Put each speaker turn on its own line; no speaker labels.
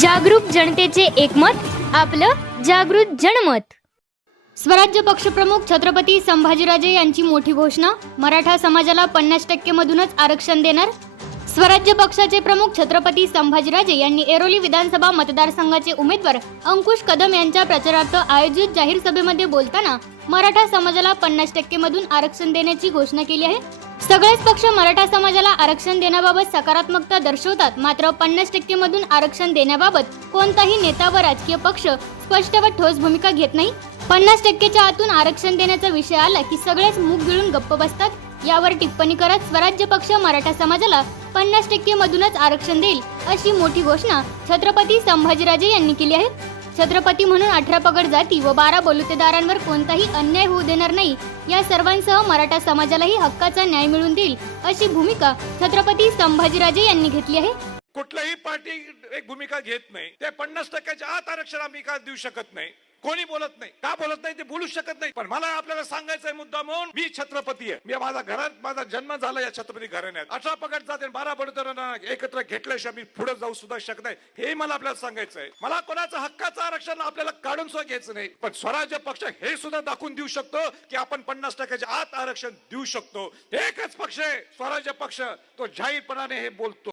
जागरूक जनतेचे एकमत आपलं जागृत जनमत. स्वराज्य पक्षप्रमुख छत्रपती संभाजीराजे यांची मोठी घोषणा मराठा समाजाला पन्नास टक्के मधूनच आरक्षण देणार. स्वराज्य पक्षाचे प्रमुख छत्रपती संभाजीराजे यांनी एरोली विधानसभा मतदारसंघाचे उमेदवार अंकुश कदम यांच्या प्रचारार्थ आयोजित जाहीर सभेमध्ये बोलताना मराठा समाजाला पन्नास टक्के मधून आरक्षण देण्याची घोषणा केली आहे. सगळेच पक्ष मराठा समाजाला आरक्षण देण्याबाबत सकारात्मकता दर्शवतात. मात्र पन्नास टक्के मधून आरक्षण देण्याबाबत कोणताही नेता व राजकीय पक्ष स्पष्ट व ठोस भूमिका घेत नाही. पन्नास टक्केच्या आतून आरक्षण देण्याचा विषय आला की सगळेच मुख गिळून गप्प बसतात. यावर टिप्पणी करत स्वराज्य पक्ष मराठा समाजाला पन्नास टक्के मधूनच आरक्षण देईल अशी मोठी घोषणा छत्रपती संभाजीराजे यांनी केली आहे. छत्रपती म्हणून अठरा पगड जाती व बारा बलुतेदारांवर कोणताही अन्याय होऊ देणार नाही. या सर्वांसह मराठा समाजालाही हक्काचा न्याय मिळून देईल अशी भूमिका छत्रपती संभाजीराजे यांनी घेतली आहे.
कुठल्याही पार्टी एक भूमिका घेत नाही. ते पन्नास टक्क्याच्या आत आरक्षण आम्ही का देऊ शकत नाही? कोणी बोलत नाही. का बोलत नाही ते बोलू शकत नाही. पण मला आपल्याला सांगायचंय मुद्दा म्हणून मी छत्रपती आहे. मी माझा घरात माझा जन्म झाला या छत्रपती घराण्यात. अठरा पकड जाते बारा बडोदरांना एकत्र घेतल्याशिवाय मी पुढे जाऊ सुद्धा शकत नाही. हे मला आपल्याला सांगायचंय. मला कोणाचं हक्काचं आरक्षण आपल्याला काढून सुद्धा घ्यायचं नाही. पण स्वराज्य पक्ष हे सुद्धा दाखवून देऊ शकतो की आपण पन्नास टक्क्याच्या आत आरक्षण देऊ शकतो. एकच पक्ष आहे स्वराज्य पक्ष. तो जाहीरपणाने हे बोलतो.